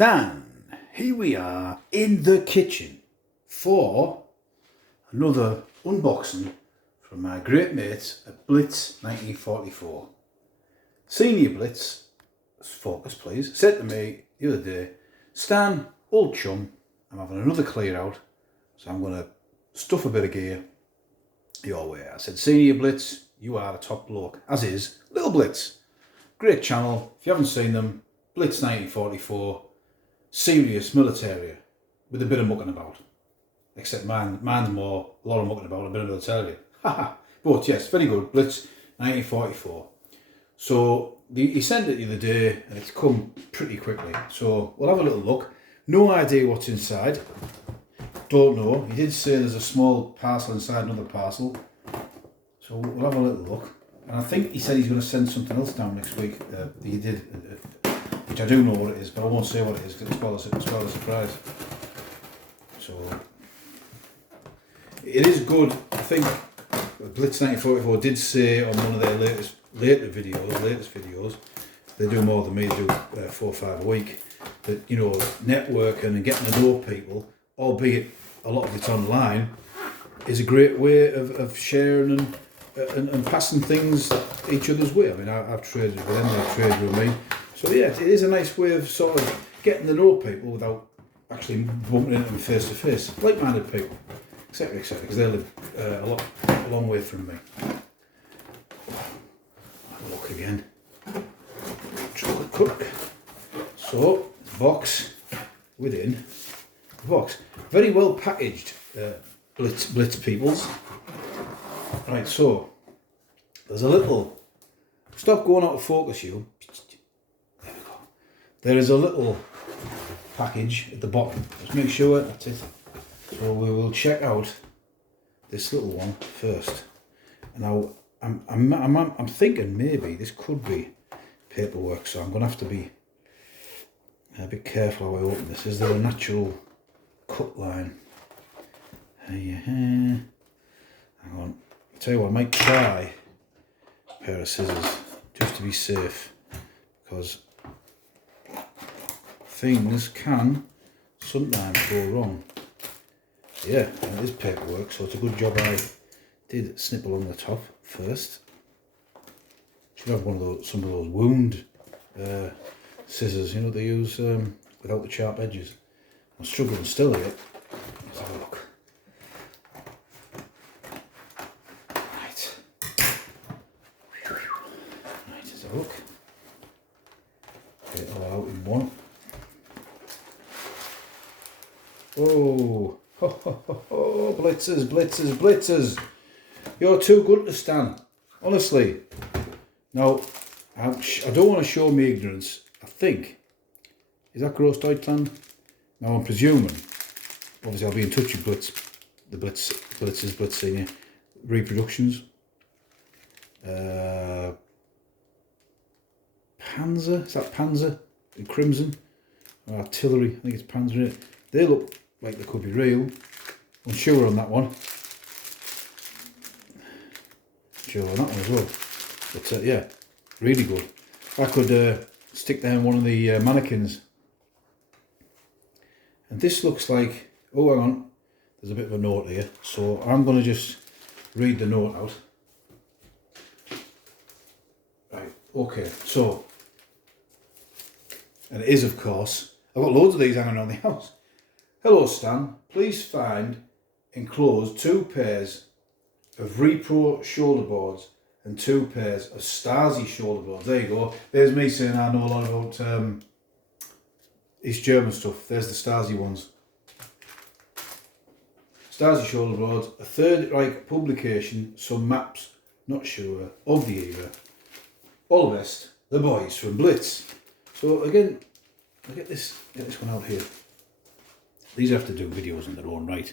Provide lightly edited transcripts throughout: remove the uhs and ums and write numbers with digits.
Stan, here we are in the kitchen for another unboxing from my great mates at BLITZ1944. Senior Blitz, focus please, said to me the other day, Stan, old chum, I'm having another clear out, so I'm going to stuff a bit of gear your way. I said, Senior Blitz, you are a top bloke, as is Little Blitz. Great channel, if you haven't seen them, BLITZ1944, serious Militaria, with a bit of mucking about. Except mine's more, a lot of mucking about, a bit of Militaria. Haha, but yes, very good, BLITZ1944. So, he sent it the other day, and it's come pretty quickly. So, we'll have a little look. No idea what's inside. Don't know. He did say there's a small parcel inside another parcel. So, we'll have a little look. And I think he said he's going to send something else down next week. He did, which I do know what it is, but I won't say what it is because it's well a surprise. So, it is good. I think BLITZ1944 did say on one of their latest videos, they do more than me, they do 4 or 5 a week, that, you know, networking and getting to know people, albeit a lot of it's online, is a great way of sharing and passing things each other's way. I mean, I've traded with them, they've traded with me. So yeah, it is a nice way of sort of getting to know people without actually bumping into them face to face. Like-minded people, etc., etc., because they live a long way from me. Look again. Chocolate cook. So, box within the box. Very well packaged, Blitz peoples. Right, so there's a little. Stop going out of focus, you. There we go. There is a little package at the bottom. Let's make sure that's it. So we will check out this little one first. Now I'm thinking maybe this could be paperwork, so I'm going to have to be a bit careful how I open this. Is there a natural cut line? Hang on. I'll tell you what, I might try a pair of scissors just to be safe, because things can sometimes go wrong. Yeah, and it is paperwork, so it's a good job I did snip along the top first. Should have some of those wound scissors, you know, they use without the sharp edges. I'm struggling still here. Let's have a look. Right, let's have a look. Get it all out in one. Oh, ho, ho, ho, ho. Blitzers, blitzers, blitzers. You're too good to stand, honestly. Now, I don't want to show me ignorance. I think, is that Gross Deutschland? Now I'm presuming, obviously I'll be in touch with Blitz's senior reproductions. Panzer, is that Panzer in crimson? Or artillery, I think it's Panzer in it. They look like they could be real. Unsure on that one. Sure on that one as well. But yeah, really good. I could stick down one of the mannequins. And this looks like, oh hang on, there's a bit of a note here. So I'm going to just read the note out. Right, okay, so, and it is of course, I've got loads of these hanging around the house. Hello Stan, please find enclosed 2 pairs of Repro shoulder boards and 2 pairs of Stasi shoulder boards. There you go. There's me saying I know a lot about East German stuff. There's the Stasi ones. Stasi shoulder boards, a Third Reich publication, some maps, not sure, of the era. All the best, the boys from Blitz. So again, I'll get this one out here. These have to do videos in their own right.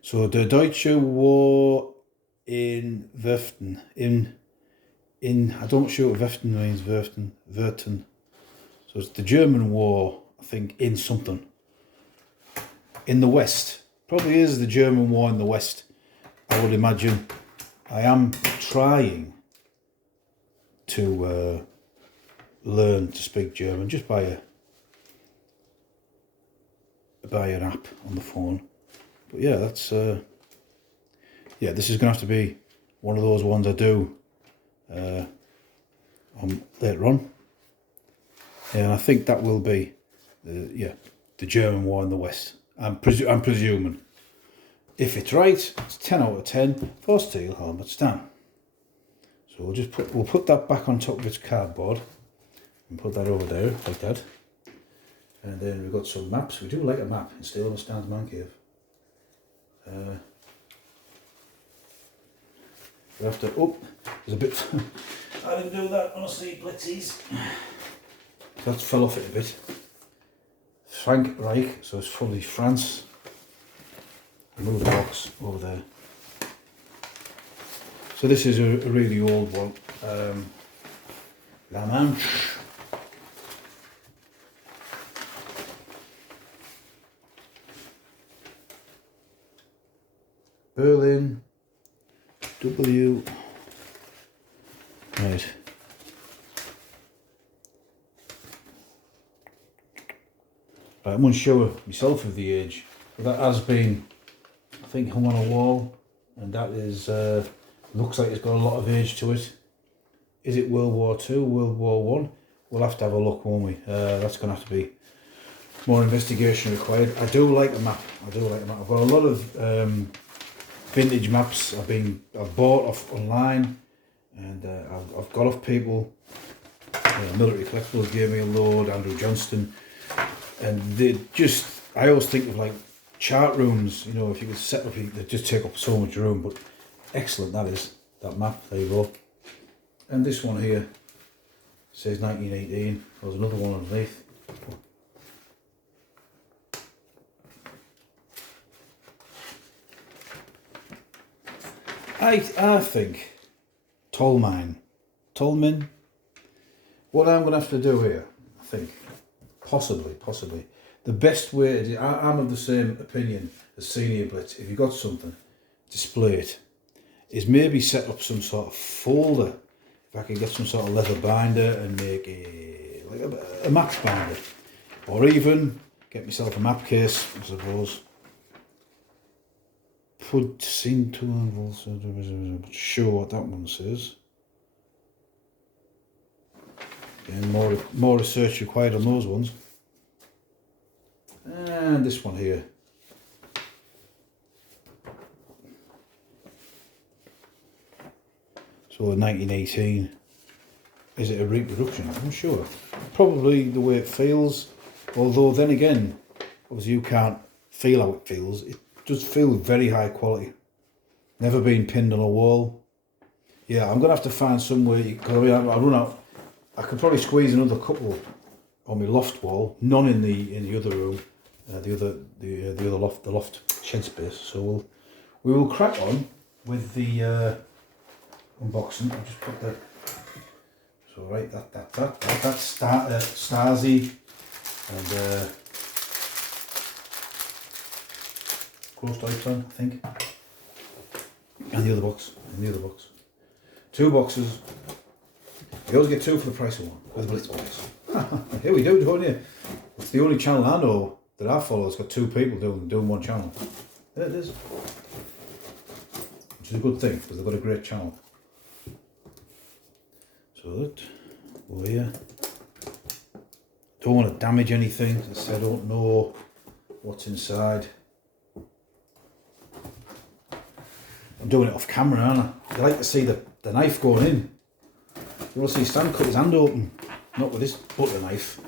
So the Deutsche War in Werften, in I don't sure what Werften means, Werten. So it's the German war, I think, in something. In the West. Probably is the German war in the West, I would imagine. I am trying to learn to speak German just by buy an app on the phone. But yeah, that's yeah, this is gonna have to be one of those ones I do later on, and I think that will be yeah, the German war in the West. I'm presuming. If it's right, it's 10 out of 10 for steel helmet stand. So we'll put that back on top of its cardboard and put that over there like that. And then we've got some maps. We do like a map in steel helmet stands man cave. We have to, oh, there's a bit, I didn't do that, honestly, Blitzies. That fell off it a bit. Frank Reich, so it's fully France. Move the box over there. So this is a really old one. La Manche. Berlin. W. Right. I'm unsure myself of the age, but that has been, I think, hung on a wall, and that is looks like it's got a lot of age to it. Is it World War II, World War One? We'll have to have a look, won't we? That's going to have to be more investigation required. I do like a map. I do like a map. I've got a lot of vintage maps I've bought off online, and I've got off people. Military Collectibles gave me a load. Andrew Johnston, and they just, I always think of like chart rooms. You know, if you could set up, they just take up so much room. But excellent, that is, that map. There you go. And this one here says 1918. There's another one underneath. I think Tolmin. What I'm going to have to do here, I think, possibly, the best way to do, I'm of the same opinion as Senior Blitz. If you've got something, display it, is maybe set up some sort of folder. If I can get some sort of leather binder and make a map binder, or even get myself a map case, I suppose. Put scene to not sure what that one says. Again, more research required on those ones. And this one here. So 1918. Is it a reproduction? I'm not sure. Probably the way it feels. Although then again, obviously you can't feel how it feels. It does feel very high quality. Never been pinned on a wall. Yeah, I'm gonna have to find somewhere, because I mean, I run out. I could probably squeeze another couple on my loft wall. None in the other room, the other loft shed space. So we will crack on with the unboxing. I'll just put the, so right, that's Stasi and closed icon, I think. And the other box, two boxes. You always get two for the price of one with the Blitz box. Here we do, don't you? It's the only channel I know that I follow that's got two people doing one channel. There it is. Which is a good thing, because they've got a great channel. So that, over here. Don't want to damage anything, since I don't know what's inside. I'm doing it off camera, aren't I? You like to see the knife going in. You want to see Stan cut his hand open, not with this butter knife.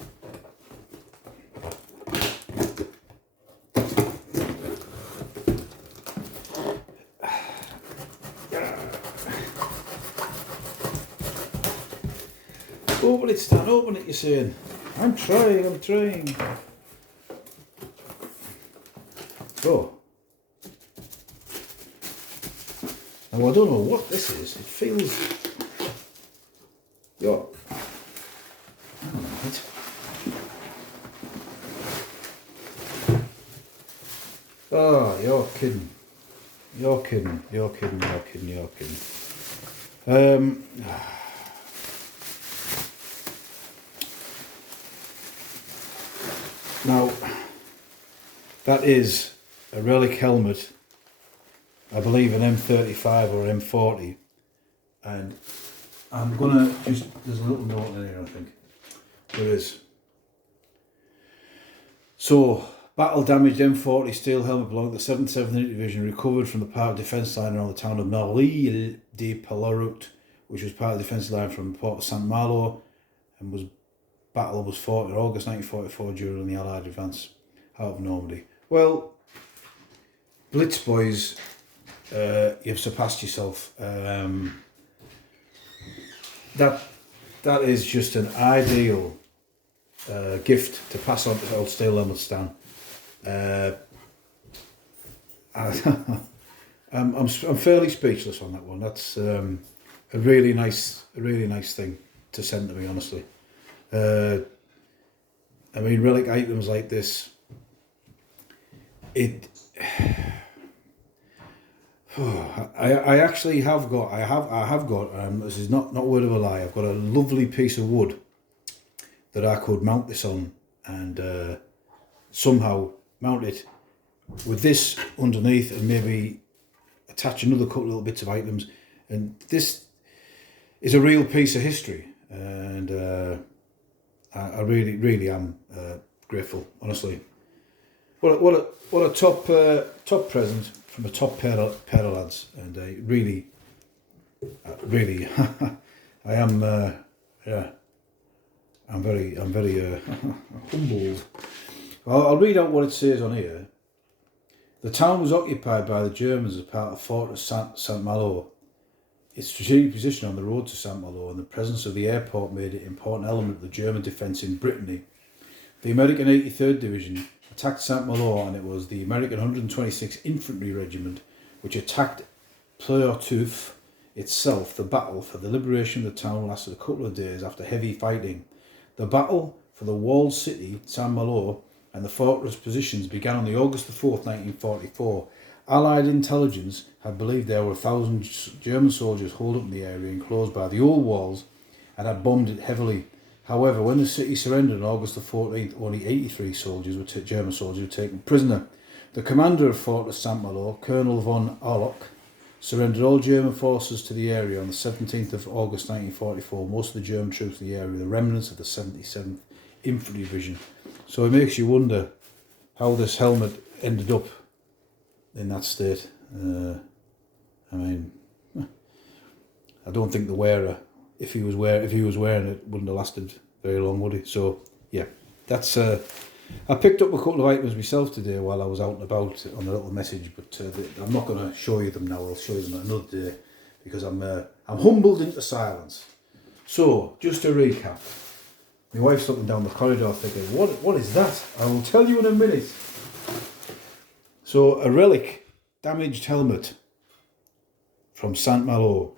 Open it, Stan, open it, you're saying. I'm trying. So. Now I don't know what this is. It feels. Yo. I don't know it. Oh, you're kidding. Now, That is a relic helmet, I believe an M35 or M40, and I'm gonna just, there's a little note in here, I think. There is. So, battle damaged M40 steel helmet belonging to the 7th Infantry Division, recovered from the part of defence line around the town of Marly de Palarout, which was part of the defence line from the port of St Malo, and battle was fought in August 1944 during the Allied advance out of Normandy. Well, Blitz boys, you've surpassed yourself. That is just an ideal gift to pass on to old steel helmet Stan. I'm fairly speechless on that one. That's a really nice thing to send to me, honestly. I mean, relic items like this, I actually have got, this is not word of a lie, I've got a lovely piece of wood that I could mount this on and somehow mount it with this underneath and maybe attach another couple of little bits of items. And this is a real piece of history, and I really am grateful, honestly. What a top present from a top pair of lads, and really, I am I'm very humbled. Well, I'll read out what it says on here. The town was occupied by the Germans as part of Fortress St Malo. Its strategic position on the road to St Malo and the presence of the airport made it an important element of the German defence in Brittany. The American 83rd Division attacked St Malo, and it was the American 126th Infantry Regiment which attacked Pleurtouf itself. The battle for the liberation of the town lasted a couple of days after heavy fighting. The battle for the walled city, St Malo, and the fortress positions began on the August the 4th, 1944. Allied intelligence had believed there were 1,000 German soldiers holed up in the area enclosed by the old walls and had bombed it heavily. However, when the city surrendered on August the 14th, only 83 German soldiers were taken prisoner. The commander of Fortress St Malo, Colonel von Arlock, surrendered all German forces to the area on the 17th of August 1944. Most of the German troops in the area were the remnants of the 77th Infantry Division. So it makes you wonder how this helmet ended up in that state. I mean, I don't think the wearer, if he was wearing it, wouldn't have lasted very long, would he? So yeah, that's. I picked up a couple of items myself today while I was out and about on a little message, but I'm not going to show you them now. I'll show you them another day because I'm humbled into silence. So just to recap, my wife's looking down the corridor thinking, what is that? I will tell you in a minute. So a relic, damaged helmet from St Malo.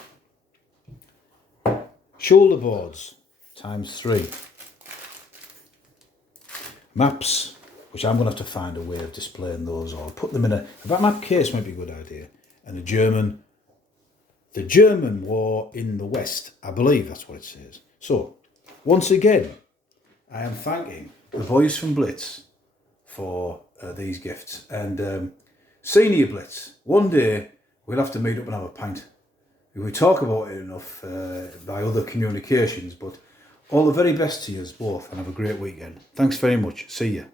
Shoulder boards ×3. Maps, which I'm going to have to find a way of displaying those, or put them in a map case might be a good idea. And the German war in the West, I believe that's what it says. So once again, I am thanking the boys from Blitz for these gifts. And Senior Blitz, one day we'll have to meet up and have a pint. We talk about it enough by other communications, but all the very best to you both, and have a great weekend. Thanks very much. See you.